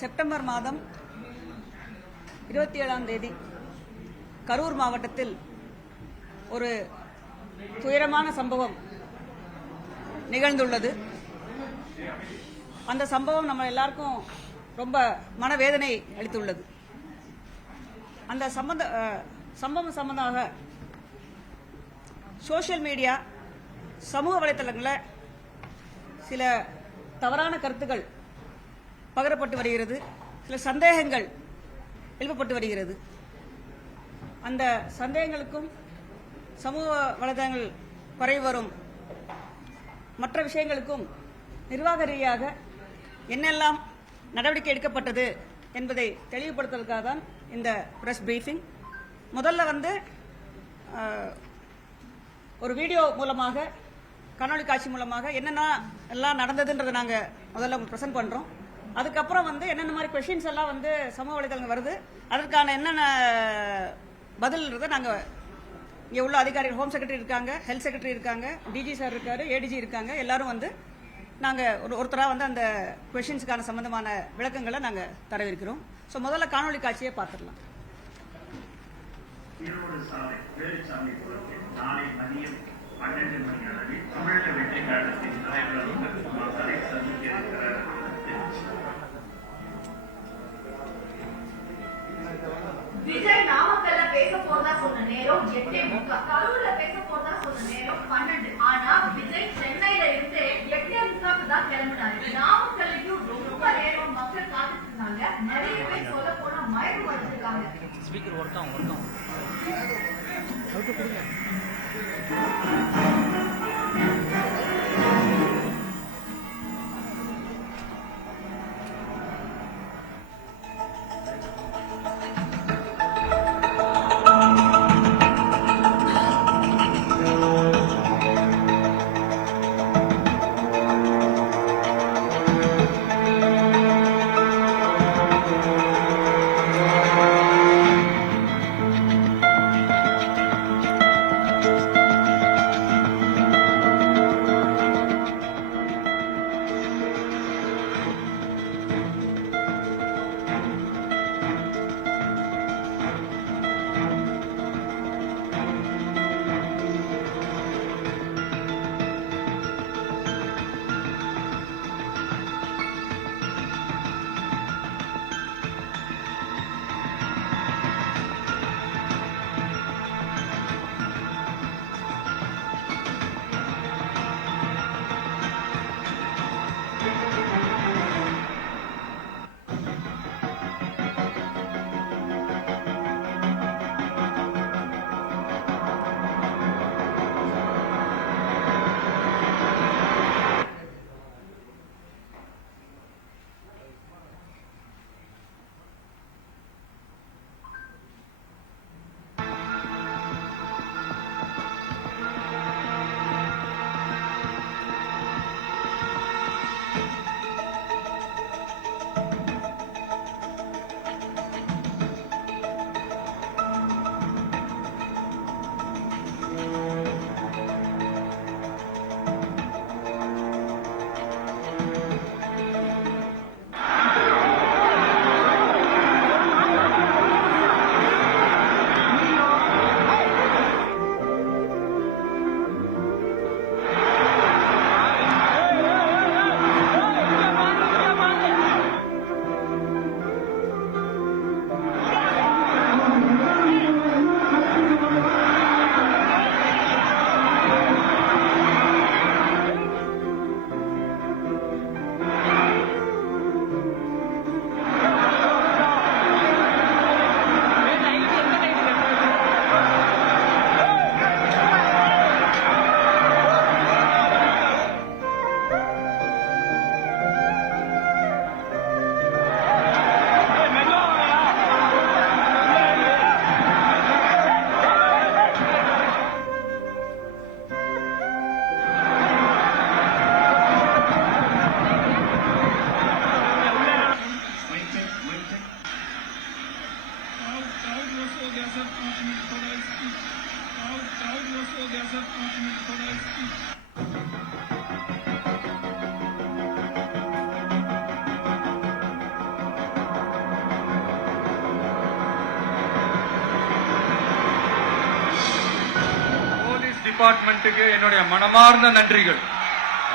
September மாதம் 27ஆம் தேதி கரூர் மாவட்டத்தில் ஒரு துயரமான சம்பவம் நிகழ்ந்துள்ளது. அந்த சம்பவம் நம்ம எல்லாருக்கும் ரொம்ப மனவேதனை அளித்துள்ளது. அந்த சம்பவம் சம்பந்தமாக சோசியல் மீடியா, சமூக வலைதளங்களில் சில தவறான கருத்துக்கள் பகிரப்பட்டு வருகிறது. சில சந்தேகங்கள் எழுப்பப்பட்டு வருகிறது. அந்த சந்தேகங்களுக்கும் சமூக வலைதளங்கள் பரவி வரும் மற்ற விஷயங்களுக்கும் நிர்வாக ரீதியாக என்னெல்லாம் நடவடிக்கை எடுக்கப்பட்டது என்பதை தெளிவுபடுத்துவதற்காக தான் இந்த பிரஸ் பிரீஃபிங். முதல்ல ஒரு வீடியோ மூலமாக, காணொலி காட்சி மூலமாக என்னென்ன எல்லாம் நடந்ததுன்றதை நாங்கள் முதல்ல பிரசன்ட் பண்ணுறோம். அதுக்கப்புறம் என்னென்ன மாதிரி கொஷின்ஸ் எல்லாம் சமூக வலைதளங்கள் வருது, அதற்கான என்னென்ன பதில்ன்றதை நாங்கள் இங்கே உள்ள அதிகாரிகள், ஹோம் செக்ரட்டரி இருக்காங்க, ஹெல்த் செக்ரட்டரி இருக்காங்க, டிஜி சார் இருக்காரு, ஏடிஜி இருக்காங்க, எல்லாரும் நாங்கள் ஒருத்தராக அந்த கொஷின்ஸுக்கான சம்பந்தமான விளக்கங்களை நாங்கள் தரவிருக்கிறோம். ஸோ முதல்ல காணொலி காட்சியை பார்த்துடலாம். ஈரோடு சாலை வேலுச்சாமி புறத்தில் நாளை மதியம் 12 மணி அளவில் தமிழக வெற்றி கழகத்தின் தலைவர் மக்களை சந்திக்க இருக்கிறார். விஜய் நாமக்கல்ல பேச போறதா சொன்ன நேரம் 8:30, கரூர்ல பேச போறதா சொன்ன நேரம் 12. ஆனா விஜய் சென்னையில இருந்து 8:30 தான் கிளம்பினாரு. நாமக்கல்லையும் ரொம்ப நேரம் மக்கள் காத்துட்டு இருந்தாங்க. நிறைய பேர் சொல்ல போனா மயக்கம் அடிச்சிருக்காங்க. ஸ்பீக்கர் ஒர்க் ஆகும். டிபார்ட்மெண்ட்டுக்கு என்னுடைய மனமார்ந்த நன்றிகள்.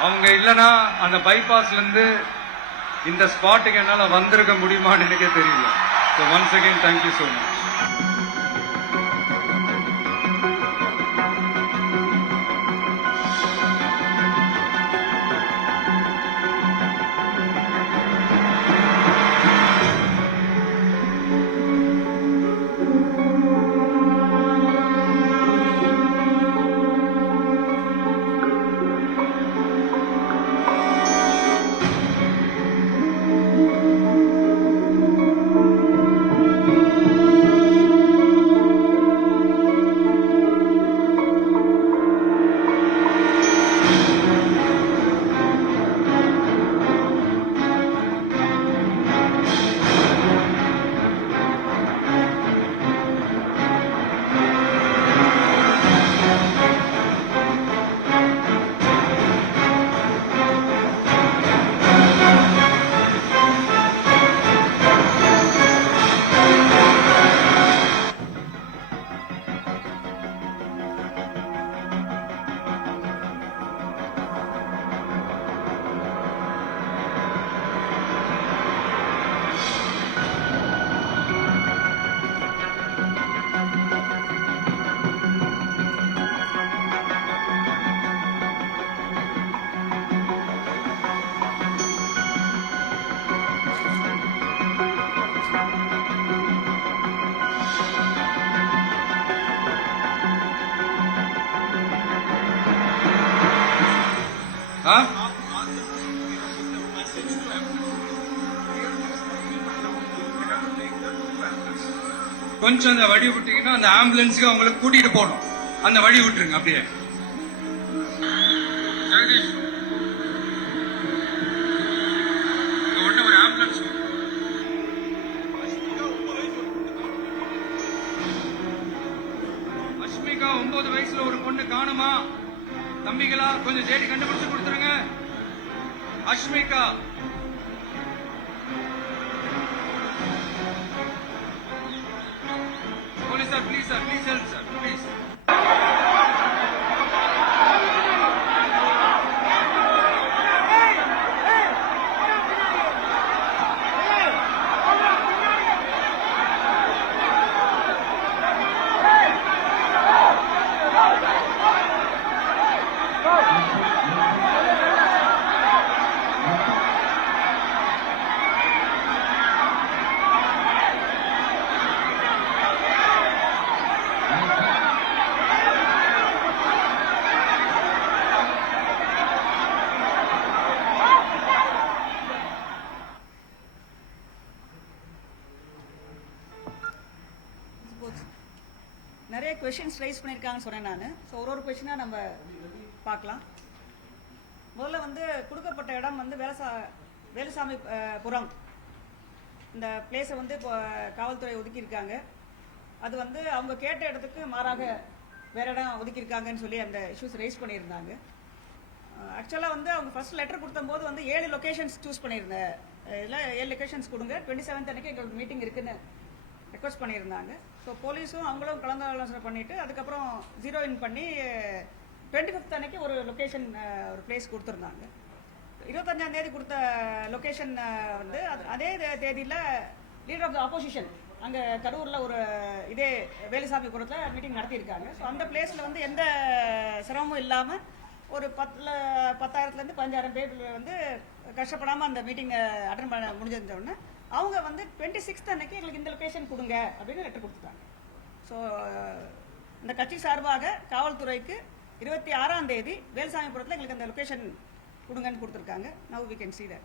அவங்க இல்லைன்னா அந்த பைபாஸ்ல இருந்து இந்த ஸ்பாட்டுக்கு என்னால வந்திருக்க முடியுமான்னு எனக்கே தெரியல. So once again thank you so much. கொஞ்சம் அந்த வழி விட்டீங்கன்னா அந்த ஆம்புலன்ஸுக்கு அவங்களை கூட்டிட்டு போகணும். அந்த வழி விட்டுருங்க அப்படியே. ஜெகதீஷ், உடனே ஒரு ஆம்புலன்ஸ். அஷ்மிகா 9 வயசுல ஒரு பொண்ணு காணுமா? தம்பிகளா கொஞ்சம் தேடி கண்டுபிடிச்சு கொடுத்துருங்க. Ashmika. Police sir, please sir, please help sir, please. நிறைய கொஷின்ஸ் ரைஸ் பண்ணியிருக்காங்கன்னு சொன்னேன் நான். ஸோ ஒரு கொஷினாக நம்ம பார்க்கலாம். முதல்ல வந்து கொடுக்கப்பட்ட இடம் வந்து வேலுசாமி புரம் இந்த பிளேஸை வந்து இப்போ காவல்துறை ஒதுக்கியிருக்காங்க. அது வந்து அவங்க கேட்ட இடத்துக்கு மாறாக வேற இடம் ஒதுக்கியிருக்காங்கன்னு சொல்லி அந்த இஷ்யூஸ் ரைஸ் பண்ணியிருந்தாங்க. ஆக்சுவலாக வந்து அவங்க ஃபர்ஸ்ட் லெட்டர் கொடுத்தம்போது வந்து 7 லொக்கேஷன்ஸ் சூஸ் பண்ணியிருந்தேன். இதில் 7 லொக்கேஷன்ஸ் கொடுங்க, 27th அன்னைக்கு எங்களுக்கு மீட்டிங் இருக்குன்னு ரெக்வஸ்ட் பண்ணியிருந்தாங்க. ஸோ போலீஸும் அவங்களும் கலந்து ஆலோசனை பண்ணிட்டு அதுக்கப்புறம் ஜீரோ இன் பண்ணி 25th அன்னைக்கு ஒரு லொக்கேஷன் ஒரு பிளேஸ் கொடுத்துருந்தாங்க. 25ஆம் தேதி கொடுத்த லொக்கேஷன் வந்து அதே தேதியில் லீடர் ஆஃப் த ஆப்போசிஷன் அங்கே கரூரில் ஒரு இதே வேலுசாமிபுரத்தில் மீட்டிங் நடத்தியிருக்காங்க. ஸோ அந்த பிளேஸில் வந்து எந்த சிரமமும் இல்லாமல் ஒரு 10,000 15,000 பேர் வந்து கஷ்டப்படாமல் அந்த மீட்டிங்கை அட்டன் பண்ண முடிஞ்சதுன்னு அவங்க வந்து 26th அன்னைக்கு எங்களுக்கு இந்த லொக்கேஷன் கொடுங்க அப்படின்னு லெட்டர் கொடுத்துட்டாங்க. ஸோ இந்த கட்சி சார்பாக காவல்துறைக்கு 26ஆம் தேதி வேலுசாமிபுரத்தில் எங்களுக்கு அந்த லொக்கேஷன் கொடுங்கன்னு கொடுத்துருக்காங்க. Now we can see that.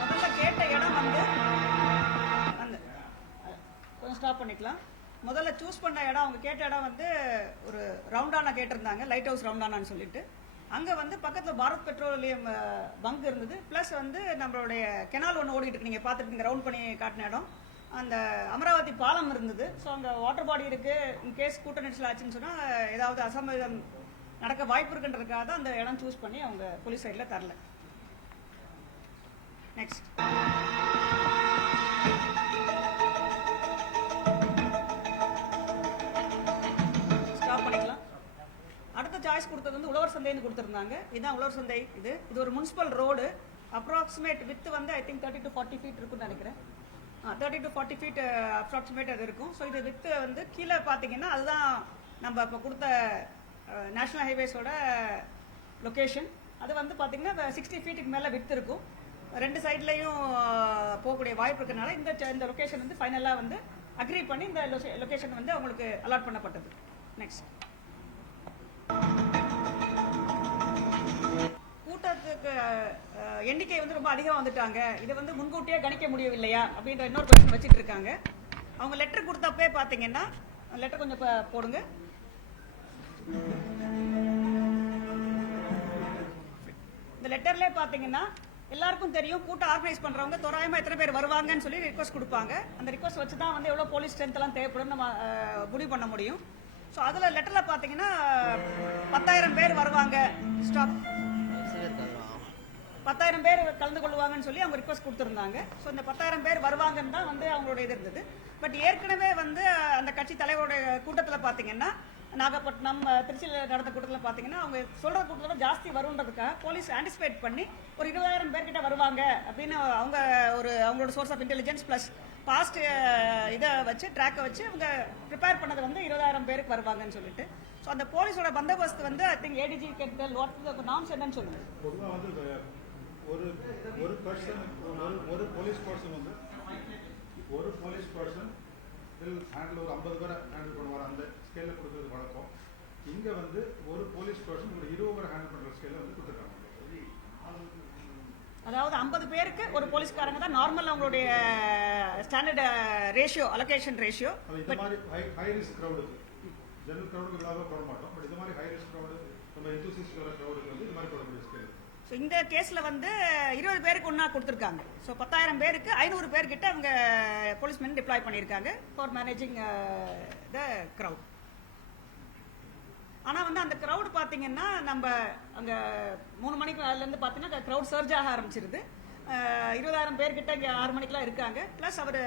முதல்ல கேட்ட இடம் வந்து அந்த கொஞ்சம் ஸ்டாப் பண்ணிக்கலாம். முதல்ல சூஸ் பண்ண இடம் அவங்க கேட்ட இடம் வந்து ஒரு ரவுண்டானா கேட்டிருந்தாங்க, லைட் ஹவுஸ் ரவுண்டானான்னு சொல்லிட்டு. அங்கே வந்து பக்கத்தில் பாரத் பெட்ரோலியம் பங்க் இருந்தது, ப்ளஸ் வந்து நம்மளுடைய கெனால் ஒன்று ஓடிட்டு இருக்கு, நீங்கள் பார்த்துட்டு ரவுண்ட் பண்ணி காட்டின இடம். அந்த அமராவதி பாலம் இருந்தது. ஸோ அங்கே வாட்டர் பாடி இருக்குது. இன்கேஸ் கூட்ட நெரிசல் ஆச்சுன்னு சொன்னால் ஏதாவது அசம்பாவிதம் நடக்க வாய்ப்பு இருக்குன்றதுக்காக தான் அந்த இடம் சூஸ் பண்ணி அவங்க போலீஸ் சைடில் தரல. நெக்ஸ்ட் ஸ்டாப் பண்ணிக்கலாம். அடுத்த சாய்ஸ் கொடுத்தது வந்து உழவர் சந்தைன்னு கொடுத்துருந்தாங்க. இதுதான் உழவர் சந்தை. இது ஒரு முனிசிபல் ரோடு. அப்ராக்சிமேட் வித்து வந்து ஐ திங்க் 30 to 40 feet இருக்குன்னு நினைக்கிறேன். 30 to 40 feet அப்ராக்சிமேட் அது இருக்கும். ஸோ இது வித்து வந்து கீழே பார்த்தீங்கன்னா அதுதான் நம்ம இப்போ கொடுத்த நேஷனல் ஹைவேஸோட லொக்கேஷன். அது வந்து பார்த்தீங்கன்னா 60 feet மேலே வித்து இருக்கும். ரெண்டு சைட்லையும் போகக்கூடிய வாய்ப்பு இருக்கிறதுனால இந்த லொக்கேஷன் வந்து ஃபைனலாக வந்து அக்ரி பண்ணி இந்த லொக்கேஷன் வந்து அவங்களுக்கு அலாட் பண்ணப்பட்டது. நெக்ஸ்ட் கூட்டத்துக்கு எண்ணிக்கை வந்து ரொம்ப அதிகம் வந்துட்டாங்க. இதை வந்து முன்கூட்டியே கணிக்க முடியவில்லையா அப்படின்ற இன்னொரு கொஸ்டின் வச்சுட்டு இருக்காங்க. அவங்க லெட்டர் கொடுத்தப்பே பார்த்தீங்கன்னா லெட்டர் கொஞ்சம் போடுங்க. இந்த லெட்டர்லேயே பார்த்தீங்கன்னா எல்லாருக்கும் தெரியும் கூட்டம் ஆர்கனைஸ் பண்ணுறவங்க தோராயமாக எத்தனை பேர் வருவாங்கன்னு சொல்லி ரிக்வஸ்ட் கொடுப்பாங்க. அந்த ரிக்வஸ்ட் வச்சு தான் வந்து எவ்வளோ போலீஸ் ஸ்ட்ரென்த் எல்லாம் தேவைப்படும் நம்ம முடிவு பண்ண முடியும். ஸோ அதில் லெட்டரில் பார்த்தீங்கன்னா 10,000 பேர் வருவாங்க, ஸ்டாப் 10,000 பேர் கலந்து கொள்வாங்கன்னு சொல்லி அவங்க ரிக்வஸ்ட் கொடுத்துருந்தாங்க. ஸோ இந்த 10,000 பேர் வருவாங்கன்னு தான் வந்து அவங்களோட இது இருந்தது. பட் ஏற்கனவே வந்து அந்த கட்சி தலைவரோட கூட்டத்தில் பார்த்தீங்கன்னா நாகப்பட்டினம் திருச்சியில் நடந்த கூட்டத்தில் பார்த்தீங்கன்னா அவங்க சொல்கிற கூட்டத்தில் ஜாஸ்தி வருன்றதுக்காக போலீஸ் ஆன்டிசிபேட் பண்ணி ஒரு 20,000 பேர்கிட்ட வருவாங்க அப்படின்னு அவங்க அவங்களோட source of intelligence plus past இதை வச்சு ட்ராக்கை வச்சு அவங்க ப்ரிப்பேர் பண்ணது வந்து 20,000 பேருக்கு வருவாங்கன்னு சொல்லிட்டு. ஸோ அந்த போலீஸோட பந்தோபஸ்து வந்து ஐ திங்க் ஏடிஜி கேட்டல் வாட் நாம்ஸ் என்னன்னு சொல்லுங்க. பொதுவாக வந்து ஒரு பர்சன் ஒரு போலீஸ் பர்சன் வந்து ஒரு போலீஸ் பர்சன் ஹேண்டில் ஒரு 50 பேரை ஹேண்டில் பண்ணுவார். அந்த ஸ்கேலில் கொடுக்குறது வழக்கம். இங்கே வந்து ஒரு போலீஸ் பர்சன் ஒரு 20 பேரை ஹேண்டில் பண்ணுற ஸ்கேலில் வந்து கொடுத்துருக்காங்க. அதாவது 50 பேருக்கு ஒரு போலீஸ்காரங்க தான் நார்மல் அவங்களுடைய ஸ்டாண்டர்ட் ரேஷியோ அலோகேஷன் ரேஷியோ. இந்த மாதிரி ஹை ரிஸ்க் க்ரௌடு ஜெனரல் க்ரௌடுக்கு இல்லாமல் போட மாட்டோம். பட் இந்த மாதிரி ஹை ரிஸ்க் க்ரௌடு நம்ம எந்தூசிஸ்ட் க்ரௌடுக்கு வந்து இது மாதிரி போடக்கூடிய ஸ்கேல். ஸோ இந்த கேஸில் வந்து 20 பேருக்கு ஒன்றா கொடுத்துருக்காங்க. ஸோ 10,000 பேருக்கு 500 பேர்கிட்ட அவங்க போலீஸ்மென் டிப்ளாய் பண்ணியிருக்காங்க ஃபார் மேனேஜிங் த க்ரௌட். ஆனால் வந்து அந்த க்ரௌட் பார்த்தீங்கன்னா நம்ம அங்கே 3 மணிக்கு அதுலேருந்து பார்த்தீங்கன்னா க்ரௌட் சர்ஜ் ஆக ஆரம்பிச்சிருது. 20,000 பேர்கிட்ட இங்கே 6 மணிக்கெலாம் இருக்காங்க. ப்ளஸ் அவர்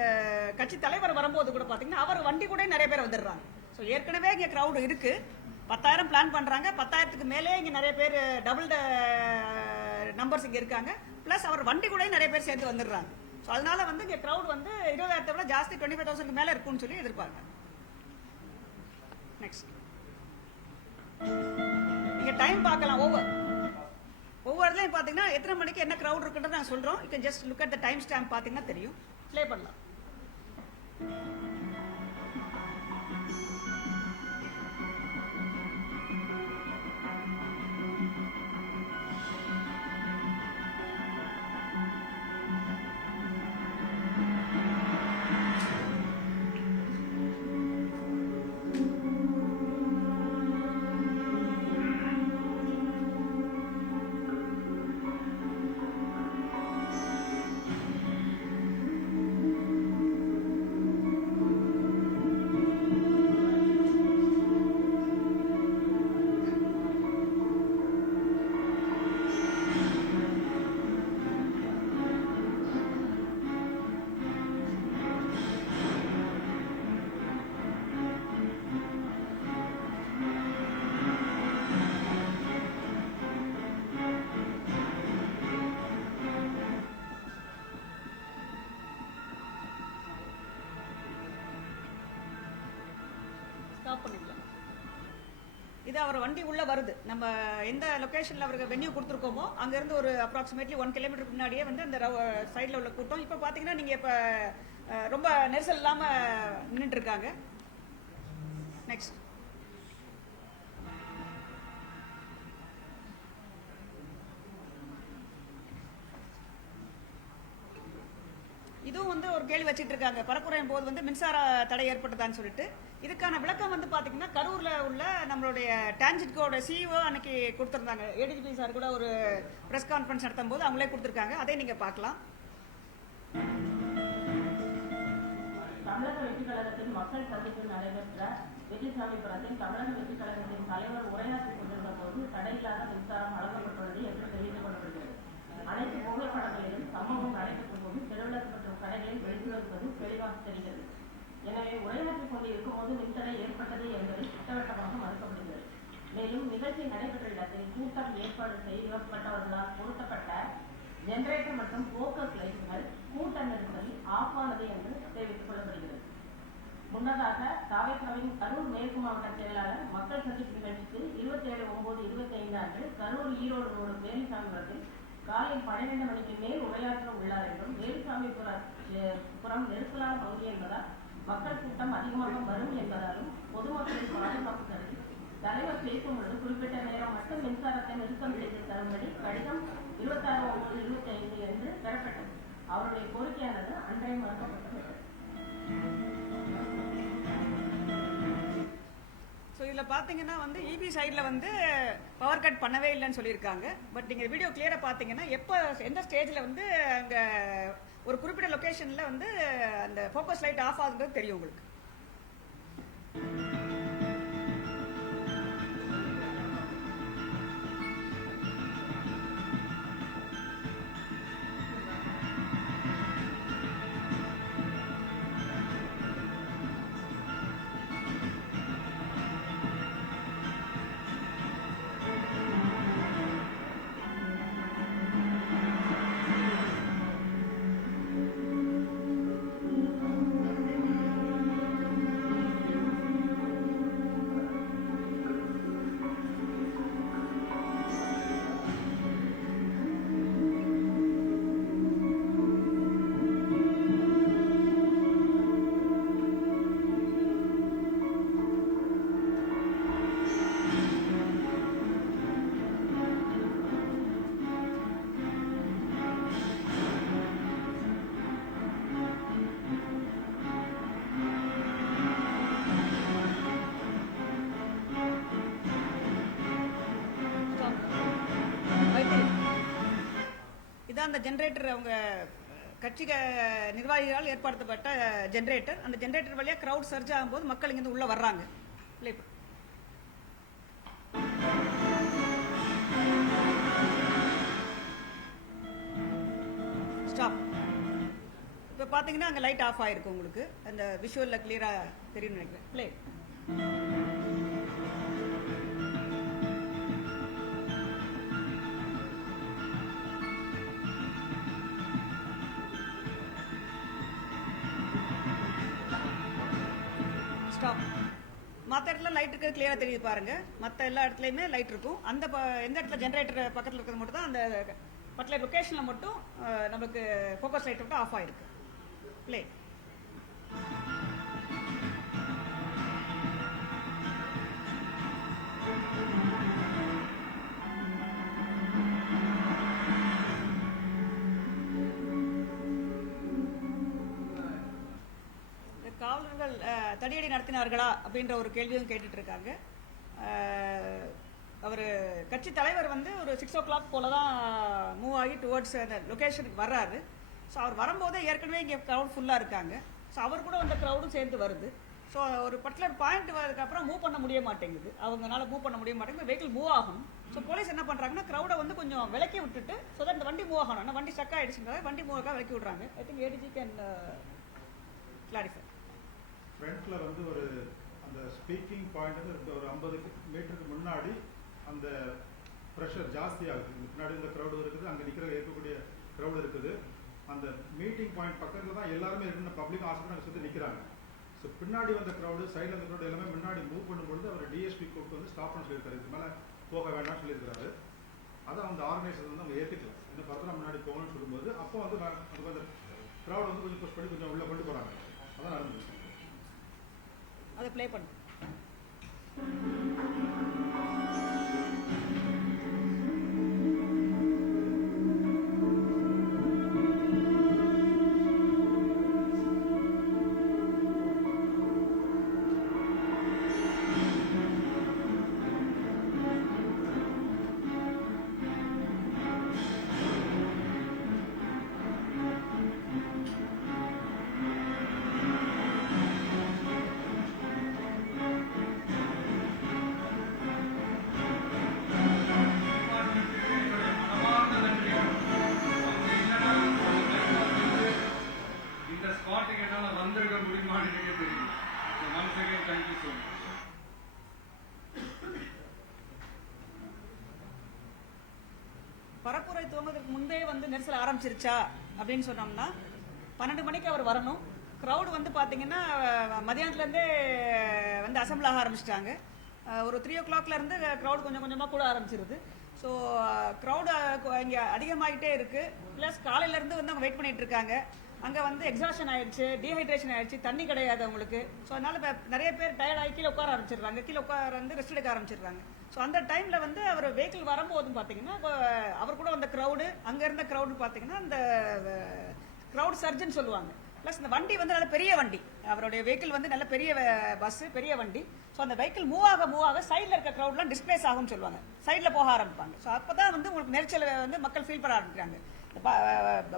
கட்சி தலைவர் வரும்போது கூட பார்த்தீங்கன்னா அவர் வண்டி கூட நிறைய பேர் வந்துடுறாங்க. ஸோ ஏற்கனவே இங்கே க்ரௌடு இருக்குது. 10,000 பிளான் பண்ணுறாங்க. 10,000க்கு மேலே இங்கே நிறைய பேர் டபுள் நம்பர்ஸ் இங்கே இருக்காங்க. ப்ளஸ் அவர் வண்டி கூட நிறைய பேர் சேர்ந்து வந்துடுறாங்க. ஸோ அதனால வந்து இங்கே க்ரௌட் வந்து 20,000 விட ஜாஸ்தி 25,000க்கு மேலே இருக்கும்னு சொல்லி எதிர்பார்க்க. நெக்ஸ்ட் நீங்கள் டைம் பார்க்கலாம். ஒவ்வொரு இடத்துலையும் பார்த்தீங்கன்னா எத்தனை மணிக்கு என்ன க்ரௌட் இருக்குன்றது நாங்கள் சொல்கிறோம். You can just look at the time stamp பார்த்தீங்கன்னா தெரியும். ப்ளே பண்ணலாம். ஸ்டாப் பண்ணிக்கலாம். இது அவர் வண்டி உள்ள வருது. நம்ம எந்த லொகேஷன்ல அவருக்கு வென்யூ கொடுத்துருக்கோமோ அங்கேருந்து ஒரு அப்ராக்சிமேட்லி 1 கிலோமீட்டருக்கு முன்னாடியே வந்து அந்த சைடில் உள்ள கூட்டம். இப்போ பார்த்தீங்கன்னா நீங்கள் இப்போ ரொம்ப நெரிசல் இல்லாமல் நின்றுட்டு இருக்காங்க. நெக்ஸ்ட் இதுவும் வந்து ஒரு கேள்வி வச்சுட்டு இருக்காங்க. பரப்புரையும் போது வந்து மின்சார தடை ஏற்பட்டதான்னு சொல்லிட்டு இதுக்கான விளக்கம் வந்து பாத்தீங்கன்னா கரூர்ல உள்ள நம்மளுடைய டான்ஜிட்கோட சிஇஓ அன்னைக்கு கொடுத்திருந்தாங்க. ஏடிஜிபி சார் கூட ஒரு பிரஸ் கான்ஃபரன்ஸ் நடத்தும் போது அவங்களே கொடுத்திருக்காங்க. அதை நீங்க பார்க்கலாம். தமிழக வெற்றிக் கழகத்தின் மக்கள் சந்திப்பில் நடைபெற்ற வெற்றிசாமிபுரத்தில் தமிழக வெற்றிக் கழகத்தின் தலைவர் உரையாற்றிக் கொண்டிருந்த போது தடையில்லாத மின்சாரம் வழங்கப்பட்டுள்ளது என்று தெரிந்து கொள்ளப்படுகிறது. அனைத்து புகைப்படங்களிலும் சம்பவம் நடைபெற்றும் போது தெருவிளக்கு மற்றும் கடைகளில் வெளிவருவது தெளிவாக தெரிகிறது. எனவே உரையாற்றிக் கொண்டு இருக்கும்போது மின்தடை ஏற்பட்டது என்பதை திட்டவட்டமாக மறுக்கப்படுகிறது. மேலும் நிகழ்ச்சி நடைபெற்ற இடத்தில் கூட்டம் ஏற்பாடு செய்யப்பட்டவர்களால் பொருத்தப்பட்ட ஜெனரேட்டர் மற்றும் போக்கஸ் லைட்டுகள் கூட்ட நெரிசலில் ஆஃப் ஆனது என்று தெரிவித்துக் கொள்ளப்படுகிறது. முன்னதாக தாவேக்காவின் கரூர் மேற்கு மாவட்ட செயலாளர் மக்கள் சந்திப்பு நிகழ்ச்சிக்கு 27/9/25 அன்று கரூர் ஈரோடு ரோடு வேலுசாமிபுரத்தில் காலை 12 மணிக்கு மேல் உரையாற்ற உள்ளார் என்றும், வேலுசாமிபுரம் நெரிசலான பகுதி என்பதால் மக்கள் கூட்டம் அதிகமாக வரும் என்பதாலும் பொதுமக்களின் பாதுகாப்பு கருதி தலைவர் பேசும் பொழுது குறிப்பிட்ட நேரம் மட்டும் மின்சாரத்தை நிறுத்தம் செய்து தரும்படி கடிதம் 26/9/25 என்று பெறப்பட்டது. அவருடைய கோரிக்கையானது அன்றைய மறுக்கப்பட்டது. ஸோ இதில் பார்த்தீங்கன்னா வந்து இபி சைடில் வந்து பவர் கட் பண்ணவே இல்லைன்னு சொல்லியிருக்காங்க. பட் நீங்கள் வீடியோ கிளியராக பார்த்தீங்கன்னா எப்போ எந்த ஸ்டேஜில் வந்து அங்கே ஒரு குறிப்பிட்ட லொக்கேஷனில் வந்து அந்த ஃபோக்கஸ் லைட் ஆஃப் ஆகுதுன்றது தெரியும் உங்களுக்கு. இதான் அந்த ஜென்ரேட்டர், அவங்க கட்சி நிர்வாகிகளால் ஏற்படுத்தப்பட்ட ஜென்ரேட்டர். அந்த ஜென்ரேட்டர் வழியாக கிரவுட் சர்ஜ் ஆகும்போது மக்கள் இங்கிருந்து உள்ள வர்றாங்க. ஸ்டாப். இப்போ பார்த்தீங்கன்னா அங்கே லைட் ஆஃப் ஆயிருக்கு. உங்களுக்கு அந்த விஷுவலில் கிளியராக தெரியும்னு நினைக்கிறேன். ப்ளே. ஸ்டாப். மற்ற இடத்துல லைட் இருக்கிறது கிளியராக தெரியுது பாருங்க. மற்ற எல்லா இடத்துலையுமே லைட் இருக்கும். அந்த எந்த இடத்துல ஜென்ரேட்டர் பக்கத்தில் இருக்கிறது மட்டும் தான் அந்த பர்டிகுலர் லொக்கேஷனில் மட்டும் நமக்கு ஃபோக்கஸ் லைட் மட்டும் ஆஃப் ஆயிருக்கு. ப்ளே. காவலர்கள் தடியடி நடத்தினார்களா அப்படின்ற ஒரு கேள்வியும் கேட்டுட்டு இருக்காங்க. அவர் கட்சி தலைவர் வந்து ஒரு 6 o'clock போல தான் மூவ் ஆகி டுவர்ட்ஸ் அந்த லொக்கேஷனுக்கு வர்றாரு. ஸோ அவர் வரும்போதே ஏற்கனவே இங்கே க்ரௌட் ஃபுல்லாக இருக்காங்க. ஸோ அவர் கூட அந்த க்ரௌடும் சேர்ந்து வருது. ஸோ ஒரு பர்டிகுலர் பாயிண்ட் வரதுக்கப்புறம் மூவ் பண்ண முடிய மாட்டேங்குது. அவங்களால மூவ் பண்ண முடிய மாட்டேங்குது. வெஹிக்கிள் மூவ் ஆகணும். ஸோ போலீஸ் என்ன பண்ணுறாங்கன்னா க்ரௌடை வந்து கொஞ்சம் விலக்கி விட்டுட்டு ஸோ தட் இந்த வண்டி மூவ் ஆகணும். ஆனால் வண்டி ஸ்டக் ஆகிடுச்சுன்றத வண்டி மூவ் ஆக விலக்கி விட்றாங்க. I think ADG can clarify. ஃப்ரண்ட்ல வந்து ஒரு அந்த ஸ்பீக்கிங் பாயிண்ட் வந்து ஒரு 50 மீட்டருக்கு முன்னாடி அந்த ப்ரெஷர் ஜாஸ்தி ஆகுது. முன்னாடி இந்த க்ரௌடு இருக்குது, அங்கே இருக்கக்கூடிய க்ரௌடு இருக்குது. அந்த மீட்டிங் பாயிண்ட் பக்கத்தில் தான் எல்லாருமே இருந்து பப்ளிக் ஹாஸ்பிட்டல் அங்கே சுற்றி நிற்கிறாங்க. ஸோ பின்னாடி வந்த க்ரௌடு, சைடில் வந்த க்ரௌடு எல்லாமே முன்னாடி மூவ் பண்ணும்பொழுது அவர் டிஎஸ்பி கூப்பிட்டு வந்து ஸ்டாப் பண்ண சொல்லியிருக்காரு. இதுக்கு மேலே போக வேண்டாம்னு சொல்லியிருக்காரு. அதை அந்த ஆர்கனைசர் வந்து அவங்க ஏற்றுக்கலாம். இன்னும் பத்திரம் முன்னாடி போகணும்னு சொல்லும்போது அப்போ வந்து அந்த க்ரௌட் வந்து கொஞ்சம் புஷ் பண்ணி கொஞ்சம் உள்ளே கொண்டு போகிறாங்க. அதான் நடந்துச்சு. அதை ப்ளே பண்ணு. வந்து நெரிசல் ஆரம்பிச்சிருச்சா அப்படின்னு சொன்னோம்னா 12 மணிக்கு அவர் வரணும். க்ரௌடு வந்து பார்த்தீங்கன்னா மதியானத்துலேருந்தே வந்து அசம்பிள் ஆக ஆரம்பிச்சிட்டாங்க. ஒரு 3 o'clockல இருந்து க்ரௌட் கொஞ்சம் கொஞ்சமாக கூட ஆரம்பிச்சிருது. ஸோ க்ரௌடு இங்கே அதிகமாகிட்டே இருக்குது. ப்ளஸ் காலையிலேருந்து வந்து அவங்க வெயிட் பண்ணிட்டு இருக்காங்க. அங்கே வந்து எக்ஸாஷன் ஆயிடுச்சு, டீஹைட்ரேஷன் ஆயிடுச்சு, தண்ணி கிடையாது அவங்களுக்கு. ஸோ அதனால நிறைய பேர் டயர்ட் ஆகி கீழே உட்கார ஆரம்பிச்சிடுறாங்க, கீழே உட்கார வந்து ரெஸ்ட் எடுக்க ஆரம்பிச்சிடுறாங்க. ஸோ அந்த டைமில் வந்து அவர் வெஹிக்கிள் வரும்போதும் பார்த்தீங்கன்னா அவர் கூட வந்த க்ரௌடு, அங்கே இருந்த க்ரௌடு பார்த்தீங்கன்னா அந்த க்ரௌட் சர்ஜன் சொல்லுவாங்க. ப்ளஸ் இந்த வண்டி வந்து நல்ல பெரிய வண்டி, அவருடைய வெஹிக்கிள் வந்து நல்ல பெரிய பஸ்ஸு, பெரிய வண்டி. ஸோ அந்த வெஹிக்கிள் மூவ் ஆக சைடில் இருக்க க்ரௌட்லாம் டிஸ்பிளேஸ் ஆகும்னு சொல்லுவாங்க, சைடில் போக ஆரம்பிப்பாங்க. ஸோ அப்போ தான் வந்து உங்களுக்கு நெரிச்சல் வந்து மக்கள் ஃபீல் பண்ண ஆரம்பிக்கிறாங்க.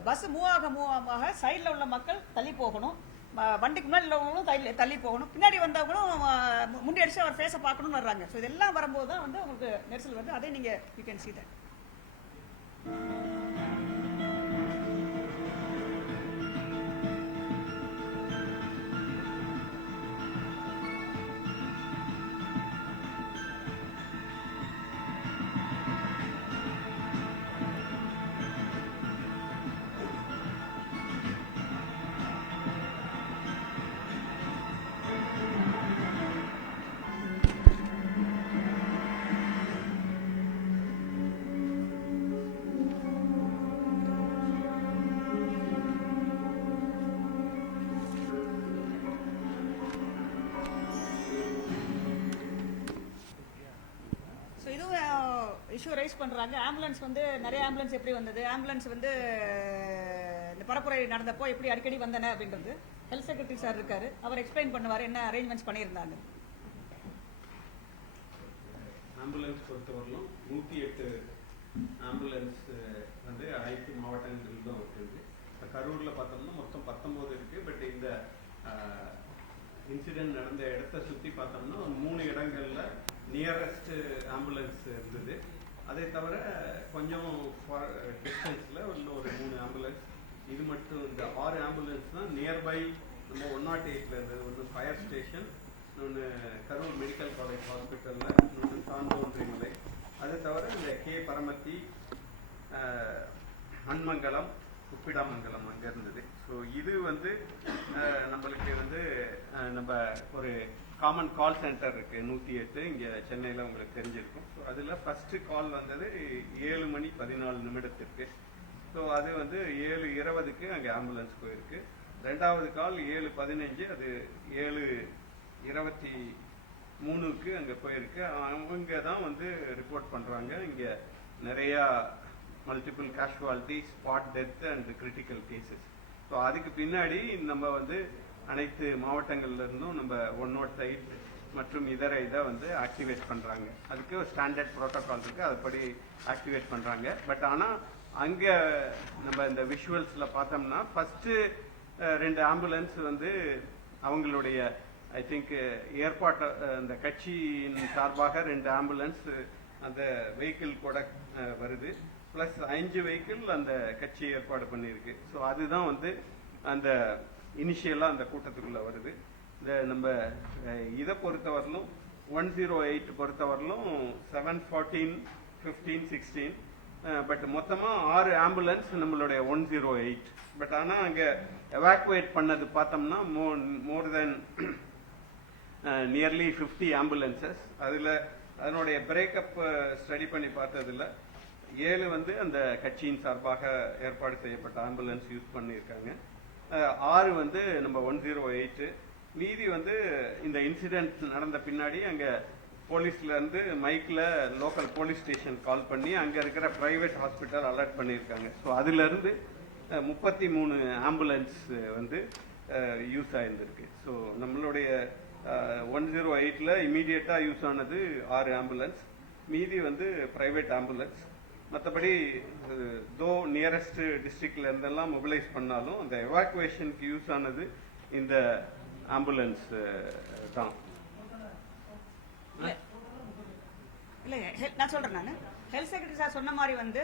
பஸ் மூவ் ஆக சைடில் உள்ள மக்கள் தள்ளி போகணும், வண்டிக்கு முன்னாடி உள்ளவங்களும் தள்ளி போகணும், பின்னாடி வந்தவங்களும் முன்னாடி அடிச்சு அவர் ஃபேஸை பார்க்கணும்னு வர்றாங்க. ஸோ இதெல்லாம் வரும்போது தான் வந்து உங்களுக்கு நெரிசல் வருது. அதே நீங்கள் you can see that. Issue rice பண்ணுறாங்க. ஆம்புலன்ஸ் வந்து நிறைய ஆம்புலன்ஸ் எப்படி வந்தது, ஆம்புலன்ஸ் வந்து இந்த பரப்புரை நடந்தப்போ எப்படி அடிக்கடி வந்தன அப்படின்றது ஹெல்த் செக்ரட்டரி சார் இருக்காரு, அவர் எக்ஸ்பிளைன் பண்ணுவார் என்ன அரேஞ்ச்மெண்ட்ஸ் பண்ணியிருந்தாங்க. ஆம்புலன்ஸ் பொறுத்தவரையிலும் 108 ஆம்புலன்ஸ் வந்து அனைத்து மாவட்டங்களிலும் இருக்குது. இப்போ கரூரில் பார்த்தோம்னா மொத்தம் 19 இருக்குது. பட் இந்த இன்சிடென்ட் நடந்த இடத்த சுற்றி பார்த்தோம்னா 3 இடங்களில் நியரஸ்ட் ஆம்புலன்ஸ் இருந்தது. அதை தவிர கொஞ்சம் டிஸ்டன்ஸில் உள்ள ஒரு 3 ஆம்புலன்ஸ், இது மட்டும் இந்த 6 ஆம்புலன்ஸ் தான் நியர்பை நம்ம 108ல இருந்தது. ஒன்று ஃபயர் ஸ்டேஷன், இன்னொன்று கரூர் மெடிக்கல் காலேஜ் ஹாஸ்பிட்டலில், இன்னொன்று தாந்தோன்றிமலை. அதை தவிர இந்த கே பரமத்தி, அன்மங்கலம், உப்பிடாமங்கலம் அங்கே இருந்தது. ஸோ இது வந்து நம்மளுக்கு வந்து நம்ம ஒரு காமன் கால் சென்டர் இருக்குது 108 இங்கே சென்னையில் உங்களுக்கு தெரிஞ்சிருக்கும். ஸோ அதில் ஃபஸ்ட்டு கால் வந்தது 7:14 ஸோ அது வந்து 7:20 அங்கே ஆம்புலன்ஸ் போயிருக்கு. ரெண்டாவது கால் 7:15, அது 7:23 அங்கே போயிருக்கு. அவங்க தான் வந்து ரிப்போர்ட் பண்ணுறாங்க இங்கே நிறையா multiple casualty, spot death and critical cases. So அதுக்கு பின்னாடி நம்ம வந்து அனைத்து மாவட்டங்கள்ல இருந்தும் நம்ம 108 மற்றும் இதர இதை வந்து ஆக்டிவேட் பண்ணுறாங்க. அதுக்கு ஒரு ஸ்டாண்டர்ட் ப்ரோட்டோகால் இருக்குது, அதுபடி ஆக்டிவேட் பண்ணுறாங்க. பட் ஆனால் அங்கே நம்ம இந்த விஷுவல்ஸில் பார்த்தோம்னா ஃபஸ்ட்டு 2 ஆம்புலன்ஸ் வந்து அவங்களுடைய ஐ திங்க் ஏற்பாட்டு அந்த கட்சியின் சார்பாக 2 ஆம்புலன்ஸ் அந்த வெஹிக்கிள் கூட வருது. ப்ளஸ் 5 வெஹிக்கிள் அந்த கட்சி ஏற்பாடு பண்ணியிருக்கு. ஸோ அதுதான் வந்து அந்த இனிஷியலாக அந்த கூட்டத்துக்குள்ளே வருது. இந்த நம்ம இதை பொறுத்தவரையிலும் 108 பொறுத்தவரையிலும் 7, 14, 15, 16 பட் மொத்தமாக 6 ஆம்புலன்ஸ் நம்மளுடைய 108. பட் ஆனால் அங்கே எவாக்குவேட் பண்ணது பார்த்தோம்னா மோர் தென் நியர்லி 50 ஆம்புலன்சஸ். அதில் அதனுடைய பிரேக்கப் ஸ்டடி பண்ணி பார்த்ததில் 7 வந்து அந்த கட்சியின் சார்பாக ஏற்பாடு செய்யப்பட்ட ஆம்புலன்ஸ் யூஸ் பண்ணியிருக்காங்க. 6 வந்து நம்ம 108. மீதி வந்து இந்த இன்சிடென்ட் நடந்த பின்னாடி அங்கே போலீஸ்லேருந்து மைக்கில் லோக்கல் போலீஸ் ஸ்டேஷன் கால் பண்ணி அங்கே இருக்கிற ப்ரைவேட் ஹாஸ்பிட்டல் அலர்ட் பண்ணியிருக்காங்க. ஸோ அதிலிருந்து 33 ஆம்புலன்ஸ் வந்து யூஸ் ஆகிருந்திருக்கு. ஸோ நம்மளுடைய 108ல் இமீடியட்டாக யூஸ் ஆனது 6 ஆம்புலன்ஸ், மீதி வந்து ப்ரைவேட் ஆம்புலன்ஸ். மற்றபடி தோ நியரஸ்ட் டிஸ்ட்ரிக்ட்ல இருந்தெல்லாம் மொபிலைஸ் பண்ணாலும் அந்த எவாக்குவேஷனுக்கு யூஸ் ஆனது இந்த ஆம்புலன்ஸ் தான். இல்லை நான் சொல்கிறேன், நான் ஹெல்த் செக்ரட்டரி சார் சொன்ன மாதிரி வந்து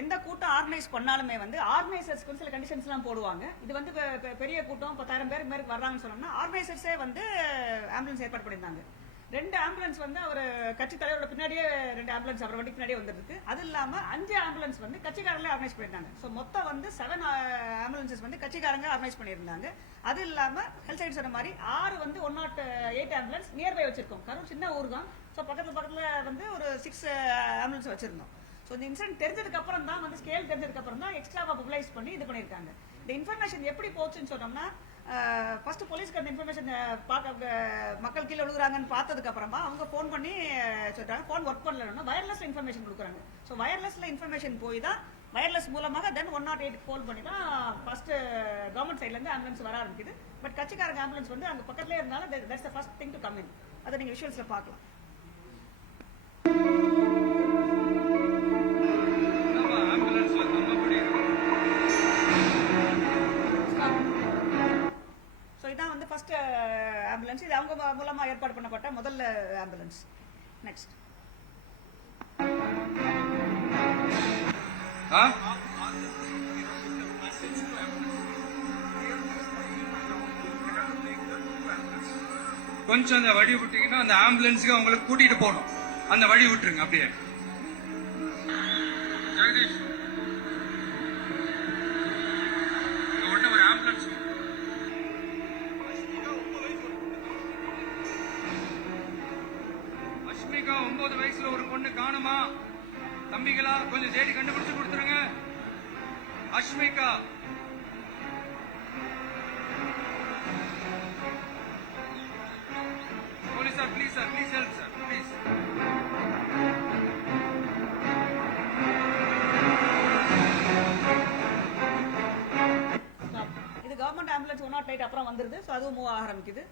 எந்த கூட்டம் ஆர்கனைஸ் பண்ணாலுமே வந்து ஆர்கனைசர்ஸ்க்கு வந்து சில கண்டிஷன்ஸ்லாம் போடுவாங்க. இது வந்து பெரிய கூட்டம் 10,000 பேருக்கு மேற்கு வர்றாங்கன்னு சொன்னோம்னா ஆர்கனைசர்ஸே வந்து ஆம்புலன்ஸ் ஏற்பாடு பண்ணியிருந்தாங்க. 2 ஆம்புலன்ஸ் வந்து அவர் கட்சி தலைவரோட பின்னாடியே 2 ஆம்புலன்ஸ் அவர் வண்டி பின்னாடியே வந்துருக்கு. அது இல்லாம 5 ஆம்புலன்ஸ் வந்து கட்சிக்காரங்களே ஆர்கனைஸ் பண்ணியிருந்தாங்க. ஸோ மொத்தம் வந்து 7 ஆம்புலன்சஸ் வந்து கட்சிக்காரங்க ஆர்கனைஸ் பண்ணியிருந்தாங்க. அது இல்லாம ஹெல்த் சைடு சொன்ன மாதிரி 6 வந்து 108 ஆம்புலன்ஸ் நியர்பை வச்சிருக்கோம். கரூர் சின்ன ஊர் தான். ஸோ பக்கத்துல வந்து ஒரு 6 ஆம்புலன்ஸ் வச்சிருந்தோம். ஸோ இந்த இன்சிடென்ட் தெரிஞ்சதுக்கு அப்புறம் தான் வந்து ஸ்கேல் தெரிஞ்சதுக்கு அப்புறம் தான் எக்ஸ்ட்ராவா மொபிலைஸ் பண்ணி இது பண்ணியிருக்காங்க. இந்த இன்ஃபர்மேஷன் எப்படி போச்சுன்னு சொன்னோம்னா, ஃபர்ஸ்ட் போலீஸ்க்கு அந்த இன்ஃபர்மேஷன் மக்கள் கீழே விழுகுறாங்கன்னு பார்த்ததுக்கு அப்புறமா அவங்க ஃபோன் பண்ணி சொல்றாங்க, ஃபோன் ஒர்க் பண்ணலன்னா வயர்லெஸ்ல இன்ஃபர்மேஷன் கொடுக்குறாங்க. ஸோ வயர்லெஸ்ல இன்ஃபர்மேஷன் போய் தான் வயர்லெஸ் மூலமாக தென் 108 கால் பண்ணி தான் ஃபர்ஸ்ட் கவர்மெண்ட் சைட்ல இருந்து ஆம்புலன்ஸ் வர ஆரம்பிக்குது. பட் கட்சிக்காரங்க ஆம்புலன்ஸ் வந்து அங்க பக்கத்துலேயே இருந்தாலும் that's the first thing to come in. அதை நீங்க விஷுவல்ஸ்ல பார்க்கலாம். ஸோ இதான் வந்து ஃபர்ஸ்ட் ஆம்புலன்ஸ். இது அவங்க மூலமா ஏற்பாடு பண்ணப்பட்ட முதல்ல ஆம்புலன்ஸ். நெக்ஸ்ட் கொஞ்சம் அந்த வழி விட்டீங்கன்னா அந்த ஆம்புலன்ஸுக்கு அவங்களை கூட்டிட்டு போகணும். அந்த வழி விட்டுருங்க அப்படியே. ஜெகதீஷ் உடனே ஒரு ஆம்புலன்ஸ். அஷ்மிகா 9 வயசுல ஒரு பொண்ணு காணுமா? தம்பிகளா கொஞ்சம் தேடி கண்டுபிடிச்சு கொடுத்துருங்க. Ashmika police sir, please help sir, please. இது கவர்மெண்ட் ஆம்புலன்ஸ் 108 அப்புறம் வந்துருது. ஸோ அதுவும் மூவ் ஆக ஆரம்பிக்குது.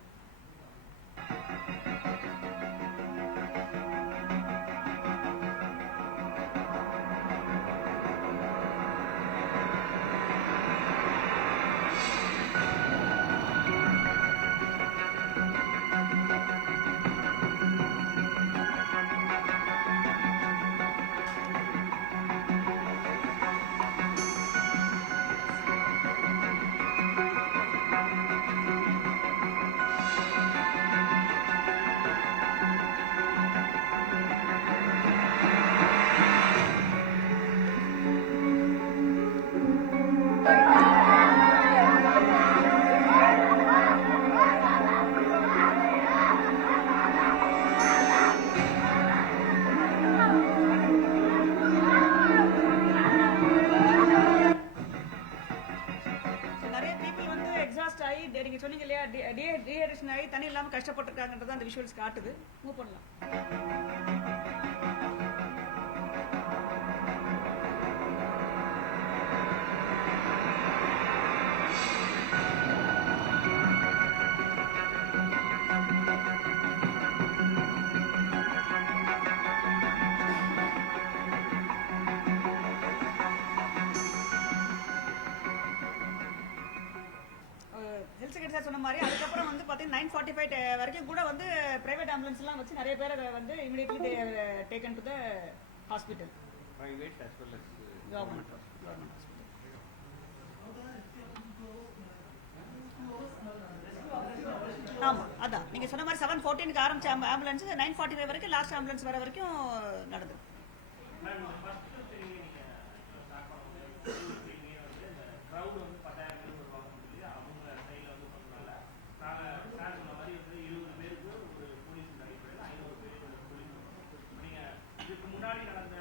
நீங்க சொன்னீங்க இல்லையா, டீஹைட்ரேஷன் ஆகி தண்ணி இல்லாம கஷ்டப்பட்டிருக்காங்கன்றது அந்த விஷுவல்ஸ் காட்டுது. மூவ் பண்ணலாம். ஹெல்த் செக்ரட்டரி சொன்ன மாதிரி அதுக்கப்புறம் வந்து பார்த்தீங்கன்னா 9:45 வரைக்கும் கூட வந்து பிரைவேட் ஆம்புலன்ஸ் எல்லாம் வச்சு நிறைய பேரை வந்து immediately taken to the hospital. Private as well as government hospital. ஆமா, அதான் நீங்க சொன்ன மாதிரி 7:14க்கு ஆரம்பிச்ச ஆம்புலன்ஸ் 9:45 வரைக்கும் லாஸ்ட் ஆம்புலன்ஸ் வர வரைக்கும் நடந்தது. முன்னாடி நடந்த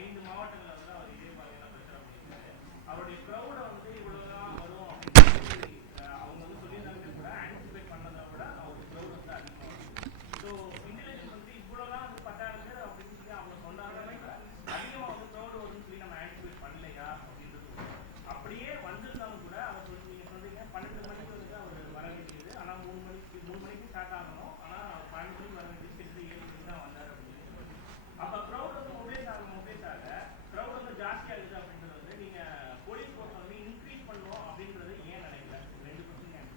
5 மாவட்டங்கள்ல வந்து அவர் இதே மாதிரியான பிரச்சனை பண்ணியிருக்காரு. அவருடைய க்ரௌட வந்து இவ்வளவுதான் வரும் அப்படின்னு அவங்க வந்து சொல்லியிருந்தாங்க கூட ஆன்டிசிபேட் பண்ணதை விட அவருடைய க்ரௌட் வந்து அதிகமாக வரும். ஸோ இன்டெலிஜென்ஸ் வந்து இவ்வளவுதான் வந்து 10,000 பேர் அப்படின்னு சொல்லி அவங்க சொன்னாங்கன்னா அதிகமாக வந்து க்ரௌட் வரும்னு சொல்லி நம்ம ஆன்டிசிபேட் பண்ணலையா அப்படின்றது. அப்படியே வந்திருந்தாலும் கூட அவர் சொல்லி நீங்க சொல்றீங்க 12 மணிக்கு வந்து அவர் வர வேண்டியது, ஆனால் 3 மணிக்கு ஸ்டார்ட் ஆகணும், ஆனால் 12 மணிக்கு வர வேண்டியது கிட்டத்தட்ட 7 மணிக்கு தான் வந்தார் அப்படின்னு. அப்ப கிரௌட் வந்து மொபைல் ஆக கிரௌட் வந்து ஜாஸ்தியா இருக்குது அப்படின்றது வந்து நீங்க போலீஸ் ஃபோர்ஸ் வந்து இன்க்ரீஸ் பண்ணணும் அப்படின்றது ஏன் நினைக்கல? 2%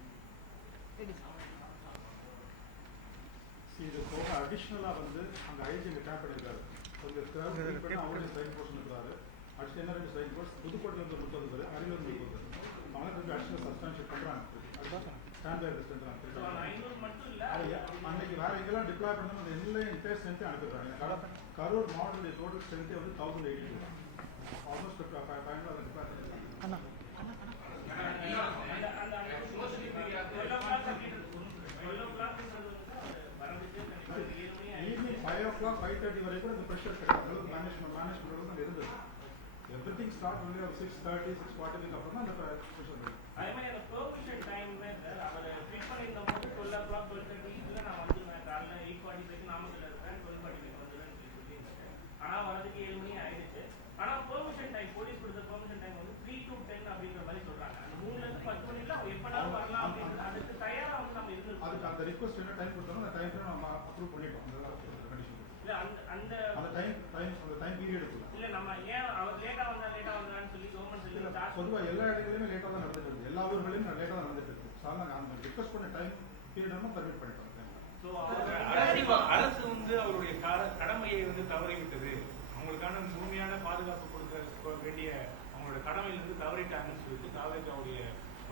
இது போக அடிஷ்னலா வந்து அந்த ஐஜி டேப் பண்ணிருக்காரு. கொஞ்சம் அவருடைய சைன் போர்ஷன் இருக்கிறாரு. அடுத்து என்ன 2 சைன் போர்ஸ் புதுக்கோட்டையில இருந்து 30 பேர், அரியலூர்ல 30 பேர். அவங்க கொஞ்சம் அடிஷ்னல் சப்ஸ்டான்ஷியேட் பண்றாங்க. ஸ்டாண்ட் பை ஸோ அந்த ஸ்ட்ரென்த் 500 மட்டும் இல்ல அது அன்னைக்கு வேற எங்கெல்லாம் டிப்ளாய் பண்ணணும் அந்த எல்லா இன்டர் ஸ்ட்ரென்த்தையும் அனுப்பிடுறாங்க. கரூர் மாவட்டத்துடைய டோட்டல் ஸ்ட்ரென்த்தே வந்து 1082 தான். ஆல்மோஸ்ட் 500 டிப்ளாய் அண்ணா ஈவினிங் 5 o'clock 5:30 வரைக்கும் இந்த ப்ரெஷர் கிடையாது. மேனேஜ்மெண்ட் இருந்தது. எவ்ரிதிங் ஸ்டார்ட் பண்ணி 6:30 6:40 அப்புறம் தான் அந்த ப்ரெஷர் இருக்கும். அதே மாதிரி அந்த பெர்மிஷன் டைம்ல சார் அவர் ஃபிட் பண்ணியிருந்த போது 12 o'clock 12:30 நான் வந்துருவேன் காலைல 8:45 நாமக்கல்ல இருக்கேன் 12:45 வந்துடுவேன் சொல்லியிருந்தேன். ஆனால் வரதுக்கு 7 மணி ஆயிடுச்சு. ஆனால் பெர்மிஷன் டைம் போலீஸ் கொடுத்த பெர்மிஷன் டைம் வந்து 3 to 10 அப்படிங்கிற மாதிரி சொல்றாங்க. அந்த 3லேருந்து 10 மணில அவங்க எப்படாலும் வரலாம் அப்படின்றது அதுக்கு தயாரா வந்து நம்ம இருந்திருக்கோம். அதுக்கு அந்த ரிக்வஸ்ட் என்ன டைம் கொடுத்தாலும் அந்த டைம் நம்ம அப்ரூவ் பண்ணிட்டோம். கண்டிஷன் இல்ல அந்த அந்த டைம் பீரியட் இருக்குல்ல. இல்ல நம்ம ஏன் அவர் லேட்டா வந்தான்னு சொல்லி கவர்மெண்ட் சொல்லி சார்ஜ் பொதுவாக எல்லா இடங்களிலுமே லேட்டாக தான் நடந்துட்டு இருக்கு. எல்லா ஊர்களையும் லேட்டாக தான் நடந்துட்டு இருக்கு. சார் நாங்கள் அந்த ரிக்வஸ்ட் பண்ண டைம் பீரியட் நம்ம பர்மிட் பண்ணிட்டோம். ஸோ அரசு வந்து அவருடைய கடமையை வந்து தவறிவிட்டது, அவங்களுக்கான முழுமையான பாதுகாப்பு கொடுக்க வேண்டிய அவங்களோட கடமையிலிருந்து தவறிட்டாங்கன்னு சொல்லிட்டு தாவேக்காவுடைய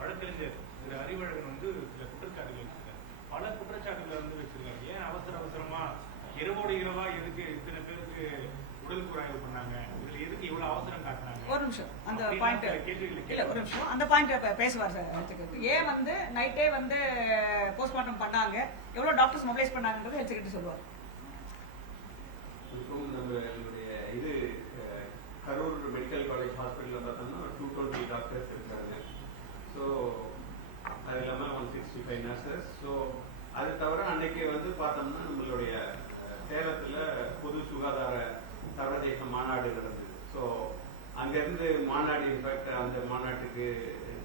வழக்கறிஞர் திரு அறிவழகன் வந்து சில குற்றச்சாட்டுகள் வச்சிருக்காரு. பல குற்றச்சாட்டுகளை வந்து வச்சிருக்காரு. ஏன் அவசரமா இரவோடு இரவா எதுக்கு இத்தனை பேருக்கு உடல் குறாய்வு பண்ணாங்க, இதுல எதுக்கு இவ்வளவு அவசரம் காட்டினாங்க? ஒரு நிமிஷம் அந்த பாயிண்ட் கேள்விகள் இல்ல ஒரு நிமிஷம் அந்த பாயிண்ட் பேசுவார் சார். ஏன் வந்து நைட்டே வந்து போஸ்ட்மார்ட்டம் பண்ணாங்க, எவ்வளவு டாக்டர்ஸ் மொபிலைஸ் பண்ணாங்கன்றது ஹெல்த் செக்ரட்டரி சொல்லுவார். நம்மளுடைய இது கரூர் மெடிக்கல் காலேஜ் ஹாஸ்பிட்டலில் பார்த்தோம்னா 220 டாக்டர்ஸ் இருக்காங்க. ஸோ அது இல்லாமல் 165 நர்சஸ். ஸோ அது தவிர அன்னைக்கு வந்து பார்த்தோம்னா நம்மளுடைய சேலத்தில் பொது சுகாதார சர்வதேச மாநாடு நடந்தது. ஸோ அங்கேருந்து மாநாடு இன்ஃபேக்ட் அந்த மாநாட்டுக்கு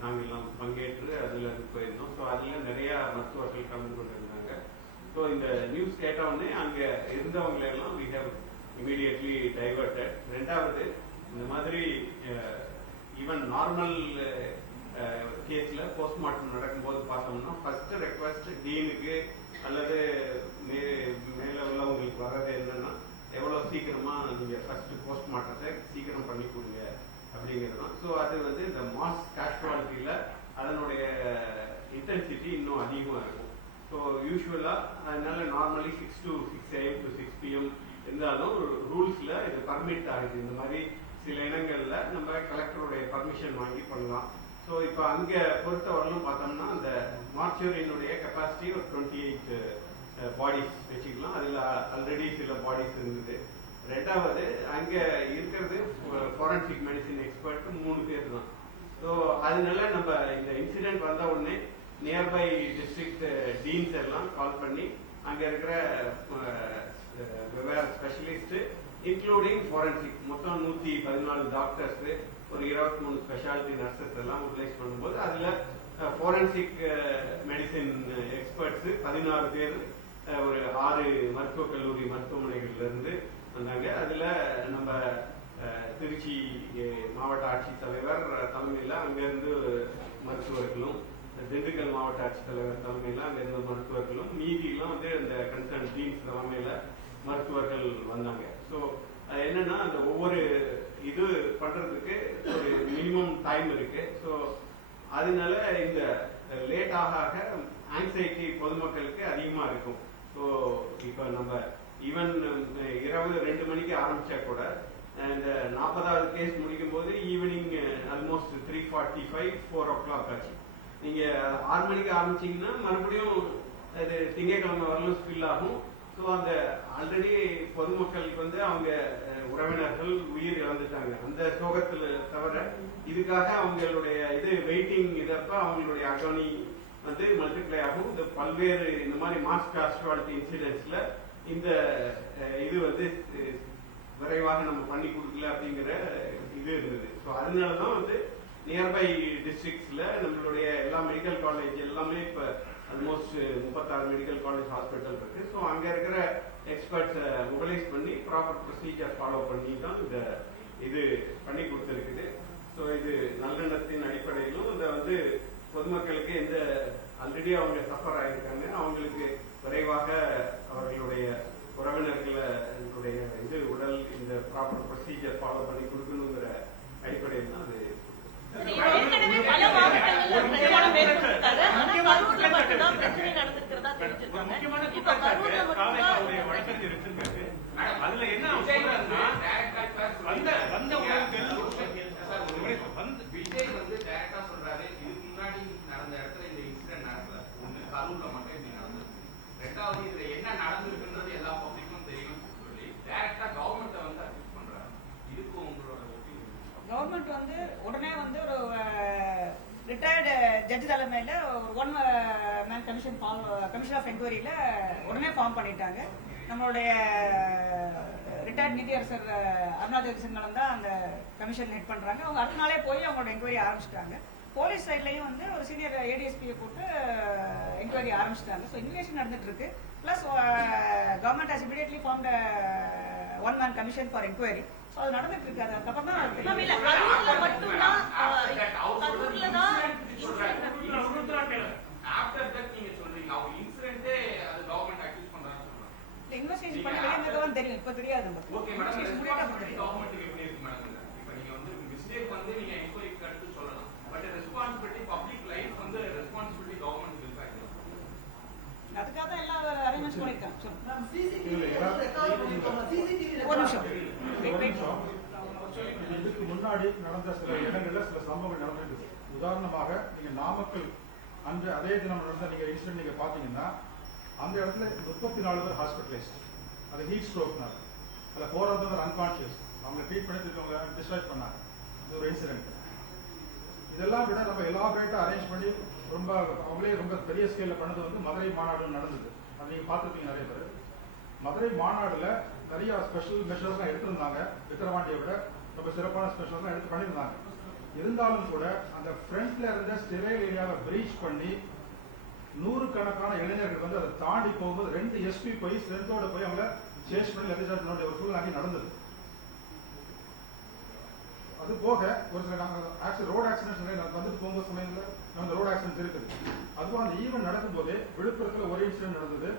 நாங்கள் எல்லாம் பங்கேற்று அதில் போயிருந்தோம். ஸோ அதில் நிறையா மருத்துவர்கள் கலந்து கொண்டிருந்தாங்க. ஸோ இந்த நியூஸ் கேட்டவுடனே அங்கே இருந்தவங்களெல்லாம் we have immediately diverted. ரெண்டாவது இந்த மாதிரி ஈவன் நார்மல் கேஸ்ல போஸ்ட்மார்ட்டம் நடக்கும்போது பார்த்தோம்னா ஃபர்ஸ்ட் ரெக்வஸ்ட் டீனுக்கு அல்லது மேல உள்ளவங்களுக்கு வர்றது என்னன்னா எவ்வளவு சீக்கிரமா நீங்க ஃபர்ஸ்ட் போஸ்ட்மார்ட்டத்தை சீக்கிரம் பண்ணி கொடுங்க அப்படிங்கிறது தான். ஸோ அது வந்து இந்த மாஸ் கேஷுவாலிட்டியில அதனுடைய இன்டென்சிட்டி இன்னும் அதிகமாக இருக்கும். ஸோ யூஸ்வலா அதனால normally 6 to 6 AM to 6 PM இருந்தாலும் ரூல்ஸ்ல இது பர்மிட் ஆகுது. இந்த மாதிரி சில இடங்கள்ல நம்ம கலெக்டருடைய பர்மிஷன் வாங்கி பண்ணலாம். ஸோ இப்போ அங்க பொறுத்தவரையிலும் பார்த்தோம்னா அந்த மார்ச்சுரியினுடைய கெப்பாசிட்டி ஒரு 28 பாடிஸ் வச்சுக்கலாம். அதுல ஆல்ரெடி சில பாடிஸ் இருந்தது. ரெண்டாவது அங்க இருக்கிறது ஃபாரன்சிக் மெடிசின் எக்ஸ்பர்ட் 3 பேர் தான். ஸோ அதனால நம்ம இந்த இன்சிடென்ட் வந்த உடனே நியர்பை டிஸ்ட்ரிக்ட் டீன்ஸ் எல்லாம் கால் பண்ணி அங்க இருக்கிற வெவ்வேறு ஸ்பெஷலிஸ்ட் இன்க்ளூடிங் ஃபாரன்சிக் மொத்தம் 114 டாக்டர்ஸ் ஒரு 23 ஸ்பெஷாலிட்டி நர்சஸ் எல்லாம் யூட்டிலைஸ் பண்ணும்போது அதுல ஃபாரன்சிக் மெடிசின் எக்ஸ்பர்ட்ஸ் 16 பேர் ஒரு 6 மருத்துவக் கல்லூரி மருத்துவமனைகள்ல இருந்து வந்தாங்க. அதுல நம்ம திருச்சி மாவட்ட ஆட்சித்தலைவர் தலைமையில அங்கிருந்து மருத்துவர்களும், திண்டுக்கல் மாவட்ட ஆட்சித்தலைவர் தலைமையில அங்கிருந்த மருத்துவர்களும், மீதியெல்லாம் வந்து அந்த கன்சர்ன் டீம்ஸ் தலைமையில மருத்துவர்கள் வந்தாங்க. ஸோ என்னன்னா அந்த ஒவ்வொரு இது பண்றதுக்கு ஒரு மினிமம் டைம் இருக்கு. ஸோ அதனால இந்த லேட் ஆக ஆங்ஸைட்டி பொதுமக்களுக்கு அதிகமா இருக்கும். ஸோ இப்போ நம்ம ஈவன் இரவு 2 மணிக்கு ஆரம்பிச்சா கூட இந்த 40வது கேஸ் முடிக்கும் போது ஈவினிங் ஆல்மோஸ்ட் 3:45 4 o'clock ஆச்சு. நீங்க 6 மணிக்கு ஆரம்பிச்சீங்கன்னா மறுபடியும் அது திங்கட்கிழமை வரலும் ஸ்பில் ஆகும். ஸோ அந்த ஆல்ரெடி பொதுமக்களுக்கு வந்து அவங்க உறவினர்கள் உயிர் இழந்துட்டாங்க. அந்த சோகத்துல தவிர இதுக்காக அவங்களுடைய இது வெயிட்டிங் இதப்ப அவங்களுடைய அகனி வந்து மல்டிப்ளை ஆகும். இந்த பல்வேறு இந்த மாதிரி மாஸ் கேஷுவாலிட்டி இன்சிடென்ட்ஸ்ல இந்த இது வந்து விரைவாக நம்ம பண்ணி கொடுக்கல அப்படிங்கிற இது இருந்தது. ஸோ அதனாலதான் வந்து நியர்பை டிஸ்ட்ரிக்ட்ஸ்ல நம்மளுடைய எல்லா மெடிக்கல் காலேஜ் எல்லாமே இப்ப ஆல்மோஸ்ட் 36 மெடிக்கல் காலேஜ் ஹாஸ்பிட்டல் இருக்கு. ஸோ அங்க இருக்கிற எக்ஸ்பர்ட்ஸை மொபைலைஸ் பண்ணி ப்ராப்பர் ப்ரொசீஜர் ஃபாலோ பண்ணி தான் இந்த இது பண்ணி கொடுத்துருக்குது. ஸோ இது நல்லெண்ணத்தின் அடிப்படையிலும் இதை வந்து பொதுமக்களுக்கு எந்த ஆல்ரெடி அவங்க சஃபர் ஆயிருக்காங்க அவங்களுக்கு விரைவாக அவர்களுடைய உறவினர்களுடைய இது உடல் இந்த ப்ராப்பர் ப்ரொசீஜர் ஃபாலோ பண்ணி கொடுக்கணுங்கிற அடிப்படையில் தான் அது ஏற்கனவே பல மாவட்டங்கள்ல பிரச்சாரம் மேற்கொண்டிருக்காங்க. ஆனா கரூர்ல மட்டும் ஜட்ஜ் தலைமையில் ஒரு 1 மேன் கமிஷன் ஆஃப் என்கொயரியில் உடனே ஃபார்ம் பண்ணிட்டாங்க. நம்மளுடைய ரிட்டையர்ட் நீதியரசர் அருணா ஜெகதீசன் தான் அந்த கமிஷன் ஹெட் பண்ணுறாங்க. அவங்க அடுத்த நாளே போய் அவங்களோட என்கொயரி ஆரம்பிச்சிட்டாங்க. போலீஸ் சைட்லையும் வந்து ஒரு சீனியர் ஏடிஎஸ்பியை போட்டு என்கொயரி ஆரம்பிச்சிட்டாங்க. ஸோ இன்வெஸ்டிகேஷன் நடந்துட்டு இருக்கு. Plus government has immediately formed 1 man commission for enquiry. So அது நடந்துட்டு இருக்கு. அதுக்கப்புறம் தான் இன்வெஸ்டிகேஷன் பண்ணி வெளியே தான் தெரியும். இப்போ தெரியாது நமக்கு. கவர்மெண்ட்டுக்கு எப்படி இருக்கு மேடம்? இப்போ நீங்க வந்து மிஸ்டேக் வந்து நீங்க என்கொயரிக்கு அடுத்து சொல்லலாம். பட் ரெஸ்பான்சிபிலிட்டி பப்ளிக் லைஃப் வந்து ரெஸ்பான்சிபிலிட்டி கவர்மெண்ட் இருக்கா? அதுக்காக தான் எல்லா அரேஞ்ச்மெண்ட்ஸ் பண்ணிருக்காங்க. ஒரு நிமிஷம். இதுக்கு முன்னாடி நடந்த சில இடங்கள்ல சில சம்பவங்கள் நடந்திருக்கு. உதாரணமாக நீங்க நாமக்கல் அன்று அதே தினம் நடந்த நீங்க இன்சிடென்ட் நீங்க பாத்தீங்கன்னா அந்த இடத்துல 34 பேர் ஹாஸ்பிட்டலைஸ்ட். அது ஹீட் ஸ்ட்ரோக்னால. அதில் 4 பேர் அன்கான்சியஸ். அவங்க ட்ரீட் பண்ணிட்டு டிஸ்சார்ஜ் பண்ணாங்க. இது ஒரு இன்சிடென்ட். இதெல்லாம் விட நம்ம எலாபரேட்டா அரேஞ்ச் பண்ணி ரொம்ப அவங்களே ரொம்ப பெரிய ஸ்கேல்ல பண்ணது வந்து மதுரை மாநாடு நடந்தது. அது நீங்க பார்த்துருப்பீங்க நிறைய பேர். மதுரை மாநாடுல நிறைய ஸ்பெஷல் மெஷர்ஸ்லாம் எடுத்திருந்தாங்க. விக்கிரவாண்டியை விட ரொம்ப சிறப்பான ஸ்பெஷல்ஸ்லாம் எடுத்து பண்ணியிருந்தாங்க. இருந்தாலும் கூட அந்த ஃப்ரண்ட்ல இருந்த ஸ்டெரைல் ஏரியாவை பிரீச் பண்ணி 100 கணக்கான இளைஞர்கள் வந்து அதை தாண்டி போகும்போது 2 எஸ்பி போய் ஸ்ட்ரென்த்தோட போய் அவங்கள சேஸ் பண்ணி லெஜிஸ்லேட் ஒரு சூழ்நிலை நடந்தது. அது போக ஒரு சில ரோட் ஆக்சிடென்ட்ஸ் வந்துட்டு போகும்போது சமயத்தில் நம்ம ரோட் ஆக்சிடென்ட் இருக்குது. அதுவும் அந்த ஈவெண்ட் நடக்கும் போதே விழுப்புரத்தில் ஒரு இன்சிடென்ட் நடந்தது,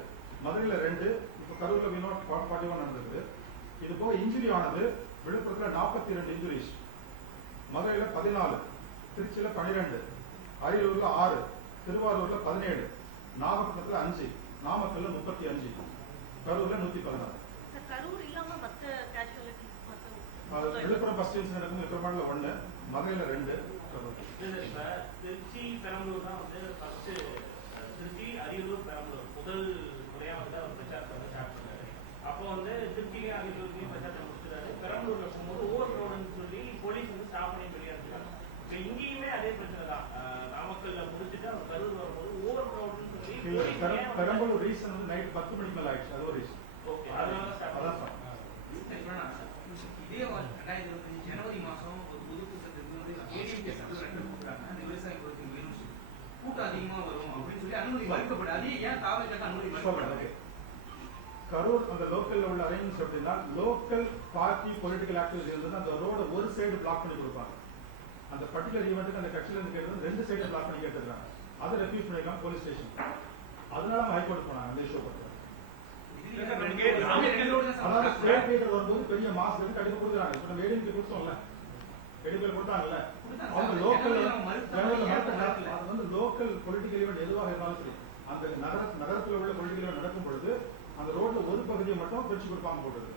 மதுரையில் 2, இப்போ கரூரில் வினோட் 41 நடந்தது. இது போக இன்ஜுரி ஆனது விழுப்புரத்தில் 42 இன்ஜுரிஸ், மதுரையில் 14, திருச்சியில் 12, அரியலூர்ல 6, திருவாரூர்ல 17, நாகப்பட்டினத்தில் 5, நாமக்கல்ல 35, கரூர்ல 116. கரூர் இல்லாம மத்த கேஷுவாலிட்டி விழுப்புரம் ஃபர்ஸ்ட் இன்சிடென்ட் நடக்கும். விக்ரமாண்டில் 1, மதுரையில் 2. திருச்சி பெரம்பலூர் தான் வந்து ஃபர்ஸ்ட். திருச்சி அரியலூர் பெரம்பலூர் முதல் முறையா வந்து அவர் பிரச்சாரத்தை வந்து ஸ்டார்ட் பண்ணாரு. அப்போ வந்து திருச்சியிலையும் அரியலூர்லையும் பிரச்சாரத்தை முடிச்சிட்டாரு. பெரம்பலூர்ல போகும்போது ஓவர் க்ரௌடுன்னு சொல்லி போலீஸ் வந்து ஸ்டாப் பண்ணி வெளியாடுறாங்க. இங்கேயுமே அதே பிரச்சனை தான். நாமக்கல்ல முடிச்சுட்டு அவர் கரூர் வரும்போது ஓவர் க்ரௌடுன்னு சொல்லி பெரம்பலூர் ரீசன் வந்து நைட் 10 மணிக்கு மேல ஆயிடுச்சு. அது ஒரு ரீசன். ஓகே, அதனால அதான் சார். இதே 2025 ஜனவரி மாசம் ஒரு புது கூட்டத்துக்கு வந்து ஏடிஎம்கே கொடுக்குறாங்க. அந்த விவசாய கூட்டம் அதிகமா வரும் அப்படின்னு சொல்லி அனுமதி மறுக்கப்படும். அது ஏன் தாவலுக்கு அனுமதி மறுக்கப்படாது? கரூர் அந்த லோக்கல்ல உள்ள அரேஞ்ச்மெண்ட்ஸ் எப்படின்னா, லோக்கல் பார்ட்டி பொலிட்டிக்கல் ஆக்டிவிட்டி இருந்தது அந்த ரோட ஒரு சைடு பிளாக் பண்ணி கொடுப்பாங்க. அந்த பர்டிகுலர் ஈவெண்ட்டுக்கு அந்த கட்சியில இருந்து கேட்டது 2 சைடு பிளாக் பண்ணி கேட்டுருக்காங்க. அதை ரெஃப்யூஸ் பண்ணிருக்காங்க போலீஸ் ஸ்டேஷன். அதனால நம்ம ஹைகோர்ட் போனாங்க அந்த இஷ்யூ பத்தி. அதாவது ஸ்டேட் லீடர் வரும்போது பெரிய மாஸ் வந்து கண்டிப்பா கொடுக்குறாங்க. இப்ப நம்ம ஏடிஎம்கே கொடுத்தோம்ல, ஏடிஎம்கே கொடுத்தாங்கல்ல, அவங்க லோக்கல் அது வந்து லோக்கல் பொலிட்டிக்கல் ஈவெண்ட் எதுவாக இருந்தாலும் சரி, அந்த நகரத்தில் உள்ள பொலிட்டிக்கல் ஈவெண்ட் நடக்கும் பொழுது அந்த ரோட்ல ஒரு பகுதியை மட்டும் பிரிச்சு கொடுப்பாங்க போடுறது.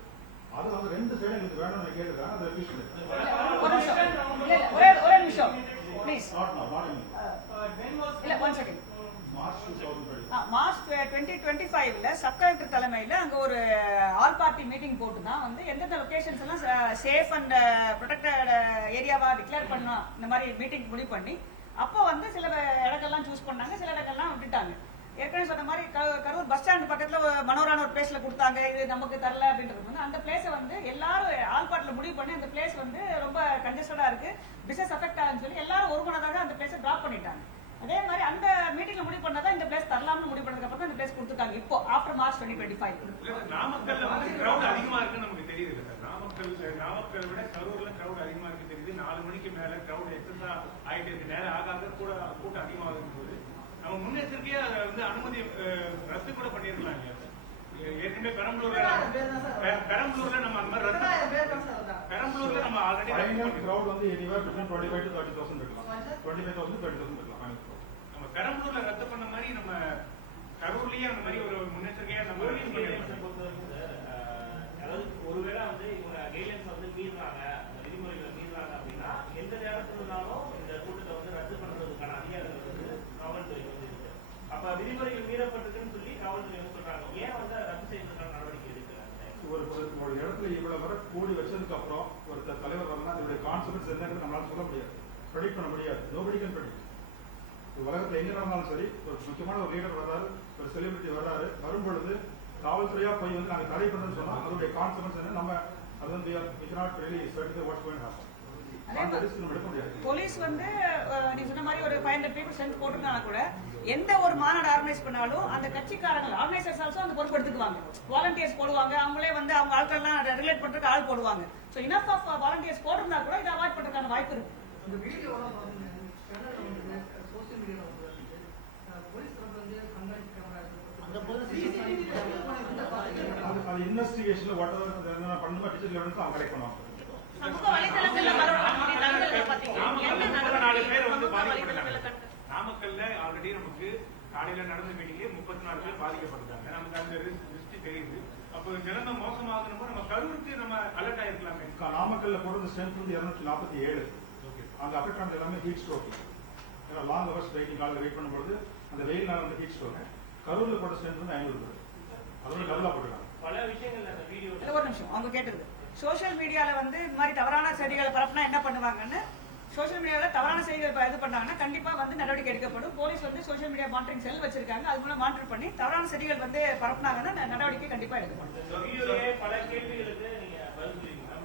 அது வந்து 2 சைடு எங்களுக்கு வேணும்னு கேட்டுருக்காங்க. அதை ரெஃப்யூஸ் பண்ணிருக்காங்க. ஒரே நிமிஷம் ப்ளீஸ். நாட் நவ மார்னிங். இல்ல 1 செகண்ட். மார்ச் 2025ல சப் கலெக்டர் தலைமையில் அங்கே ஒரு ஆல் பார்ட்டி மீட்டிங் போட்டு தான் வந்து எந்தெந்த லொகேஷன்ஸ் எல்லாம் சேஃப் அண்ட் ப்ரொடெக்டட் ஏரியாவா டிக்ளேர் பண்ணோம் இந்த மாதிரி மீட்டிங் முடிவு பண்ணி அப்போ வந்து சில இடங்கள்லாம் சூஸ் பண்ணாங்க, சில இடங்கள்லாம் விட்டுட்டாங்க. ஏற்கனவே சொன்ன மாதிரி கரூர் பஸ் ஸ்டாண்ட் பக்கத்தில் மனோரான ஒரு பிளேஸ்ல கொடுத்தாங்க, இது நமக்கு தரல அப்படின்றது வந்து அந்த பிளேஸை வந்து எல்லாரும் ஆல் பார்ட்டில் முடிவு பண்ணி அந்த பிளேஸ் வந்து ரொம்ப கன்ஜஸ்டடா இருக்கு, பிசினஸ் அஃபெக்ட் ஆகுன்னு சொல்லி எல்லாரும் ஒருமனதாக அந்த பிளேஸை டிராப் பண்ணிட்டாங்க. அதே மாதிரி அந்த மீட்டிங்ல முடிவு பண்ணாதான் இந்த பிளேஸ் தரலாம்னு முடிவு பண்ணதுக்கு அப்புறம் இந்த பிளேஸ் கொடுத்துட்டாங்க. இப்போ ஆஃப்டர் மார்ச் 2025. நாமக்கல்ல வந்து கிரவுட் அதிகமா இருக்குன்னு நமக்கு தெரியுது இல்ல சார். நாமக்கல் விட கரூர்ல கிரவுட் அதிகமா இருக்கு தெரியுது. 4 மணிக்கு மேல கிரவுட் எக்ஸஸா ஆயிட்டு இருக்கு. நேரம் ஆகாத கூட கூட்டம் அதிகமாகும் போது நம்ம முன்னெச்சரிக்கையா வந்து அனுமதி ரத்து கூட பண்ணிருக்கலாம் இல்லையா சார்? ஏற்கனவே பெரம்பலூர்ல நம்ம அந்த மாதிரி பெரம்பலூர்ல நம்ம ஆல்ரெடி கிரவுட் வந்து எனிவேர் பிட்வீன் 25 to 30,000 இருக்கலாம். 25,000 to 30,000 இருக்கலாம். நம்ம பெரம்பலூர்ல ரத்து பண்ண மாதிரி நம்ம கரூர்லயே அந்த மாதிரி ஒரு முன்னெச்சரிக்கையா நம்ம அதாவது ஒருவேளை வந்து இவங்க கைட்லைன்ஸ் வந்து மீறாங்க, விதிமுறைகளை மீறாங்க அப்படின்னா எந்த நேரத்துல இருந்தாலும் இந்த கூட்டத்தை வந்து ரத்து பண்றதுக்கான அதிகாரங்கள் வந்து காவல்துறைக்கு வந்து இருக்கு. அப்ப விதிமுறைகள் மீறப்பட்டிருக்குன்னு சொல்லி காவல்துறை வந்து சொல்றாங்க. ஏன் வந்து ரத்து செய்யறதுக்கான நடவடிக்கை எடுக்கிறாங்க? ஒரு இடத்துல இவ்வளவு வர கூடி வச்சதுக்கு அப்புறம் ஒரு தலைவர் வரலாம், அதனுடைய கான்சிக்வன்ஸ் என்னன்னு நம்மளால சொல்ல முடியாது, ப்ரெடிக்ட் பண்ண முடியாது. Nobody can predict. உலகத்தில் எங்க நடந்தாலும் சரி, ஒரு முக்கியமான ஒரு லீடர் வர்றாரு, ஒரு செலிபிரிட்டி வர்றாரு, வரும்பொழுது காவல்துறையா போய் வந்து நாங்கள் தடை பண்ணுறோம்னு சொன்னா அதோடைய கான்சிக்வன்ஸ் என்ன, நம்ம அது வந்து we cannot really certify what's going to happen. அந்த ரிஸ்க் நம்ம எடுக்க முடியாது. போலீஸ் வந்து நீங்க சொன்ன மாதிரி ஒரு 500 people ஸ்ட்ரென்த் போட்டிருந்தாங்க கூட எந்த ஒரு மாநாடு ஆர்கனைஸ் பண்ணாலும் அந்த கட்சிக்காரங்க ஆர்கனைசர்ஸ் ஆல்சோ அந்த பொறுப்பு எடுத்துக்குவாங்க. வாலண்டியர்ஸ் போடுவாங்க, அவங்களே வந்து அவங்க ஆட்கள்லாம் ரிலேட் பண்றதுக்கு ஆள் போடுவாங்க. ஸோ இனஃப் ஆஃப் வாலண்டியர்ஸ் போட்டிருந்தா கூட இதை அவாய்ட் பண்றதுக்கான வாய்ப்பு இருக்கு. இந்த வீடியோலாம் பாருங்க, சேனல்ல வந்து சோசியல் மீடியால வந்து போலீஸ் தரப்புல இருந்து கண்காணிப்பு கேமரா அது இன்வெஸ்டிகேஷன்ல வாட் எவர் என்ன பண்ணுமா டிஜிட்டல் எவிடன்ஸ் அவங்க கலெக்ட் பண்ணுவாங்க. சமூக வலைதளங்கள்ல வரக்கூடிய தகவல்களை பார்த்தீங்கன்னா என்ன 34 பேர் வந்து பாதிக்கப்பட்டாங்க. நாமக்கல்ல ஆல்ரெடி நமக்கு காலையில நடந்த மீட்டிங்லேயே 34 பேர் பாதிக்கப்பட்டாங்க. நமக்கு அந்த லிஸ்ட் தெரியுது. அப்போ நிலைமை மோசமாகணும் நம்ம கரூருக்கு நம்ம அலர்ட் ஆயிருக்கலாமே. நாமக்கல்ல போடுற ஸ்ட்ரென்த் வந்து 247. அந்த அஃபெக்ட் ஆனது எல்லாமே ஹீட் ஸ்ட்ரோக். ஏன்னா லாங் ஹவர்ஸ் வெயிட்டிங் காலில் வெயிட் பண்ணும்போது அந்த வெயில்னால வந்து ஹீட் ஸ்ட்ரோக். கரூர்ல போட்ட ஸ்ட்ரென்த் வந்து 500 பேர். அதோட டபுளா போட்டுருக்காங்க. பல விஷயங்கள் அந்த வீடியோ ஒரு நிமிஷம் அவங்க கேட்டது சோஷியல் மீடியால வந்து இந்த மாதிரி தவறான செய்திகளை பரப்புனா என்ன பண்ணுவாங்கன்னு, சோஷியல் மீடியால தவறான செய்திகள் இது பண்ணாங்கன்னா கண்டிப்பா வந்து நடவடிக்கை எடுக்கப்படும். போலீஸ் வந்து சோஷியல் மீடியா மானிட்டரிங் செல் வச்சிருக்காங்க, அது மூலம் மானிட்டர் பண்ணி தவறான செய்திகள் வந்து பரப்புனாங்கன்னா நடவடிக்கை கண்டிப்பா எடுக்கப்படும். வீடியோலயே பல கேள்விகளுக்கு நீங்க பதில் சொல்லிருக்கீங்க.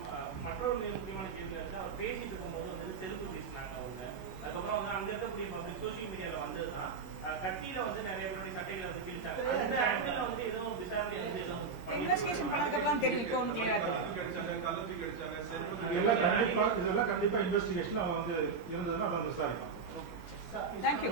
மற்றொரு முக்கியமான கேள்வி வந்து அவர் பேசிட்டு இருக்கும்போது வந்து செல்ஃபி பேசினாங்க அவங்க. அதுக்கப்புறம் வந்து அங்க இருக்கக்கூடிய பப்ளிக் சோஷியல் மீடியால வந்ததுதான் கட்சியில வந்து நிறைய பேருடைய சட்டைகளை வந்து கிழிச்சாங்க. அந்த ஆங்கிள் வந்து எதுவும் விசாரணை வந்து எதுவும் இன்வெஸ்டிகேஷன் பண்ணதுக்கப்புறம் தெரியும். இப்போ ஒன்று கிளியரா இதெல்லாம் கண்டிப்பா இன்வெஸ்டிகேஷன் அவங்க வந்து இருந்ததுன்னா அதை விசாரிப்பாங்க. தேங்க்யூ.